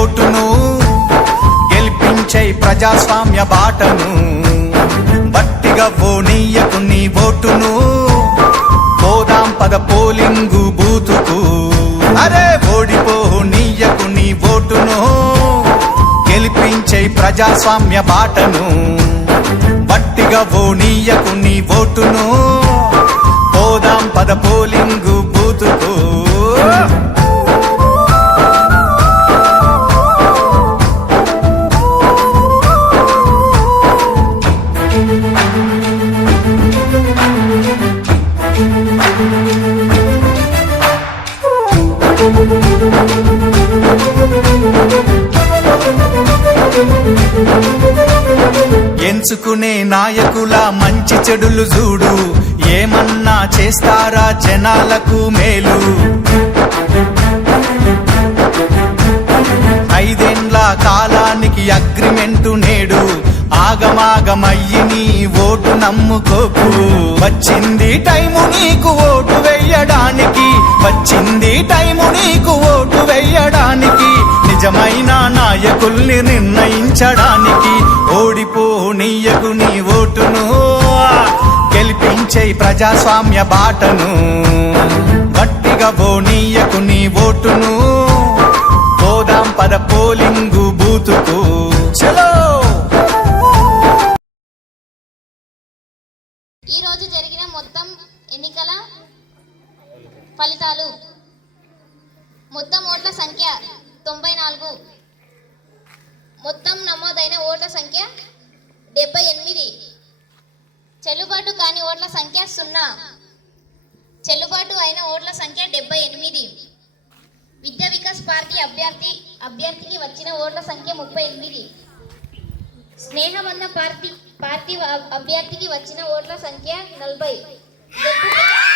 ఓటును గెలిపించే ప్రజాస్వామ్య బాటను బట్టిగా ఓనీయకు నీ ఓటును పోదాం పద పోలింగు బూతుకు అరే ఓడిపోనీయకు నీ ఓటును గెలిపించే ప్రజాస్వామ్య బాటను బట్టిగా ఓనీయకు నీ ఓటును పోదాం పద పోలింగు బూతుకు ఎంచుకునే నాయకుల మంచి చెడులు చూడు ఏమన్నా చేస్తారా జనాలకు మేలు 5 ఏండ్ల కాలానికి అగ్రిమెంటు నేడు ఆగమాగమయ్యి నీ ఓటు నమ్ముకోకు వచ్చింది టైము నీకు ఓటు వెయ్యడానికి వచ్చింది టైము నీకు ఓటు వెయ్యడానికి నిజమైన నాయకుల్ని నిర్ణయించడానికి ఓడిపోనీయకు నీ ఓటును గెలిపించే ప్రజాస్వామ్య బాటను గట్టిగా ఓనీయకు నీ ఓటును పోదాం పద పోలింగు బూతుకు చలో. ఈ రోజు జరిగిన మొత్తం ఎన్నికల ఫలితాలు మొత్తం ఓట్ల సంఖ్య 94, మొత్తం నమోదైన ఓట్ల సంఖ్య 78, చెల్లుబాటు కాని ఓట్ల సంఖ్య 0, చెల్లుబాటు అయిన ఓట్ల సంఖ్య 78. విద్యా వికాస్ పార్టీ అభ్యర్థికి వచ్చిన ఓట్ల సంఖ్య 38, స్నేహబంధం పార్టీ అభ్యర్థికి వచ్చిన ఓట్ల సంఖ్య 40.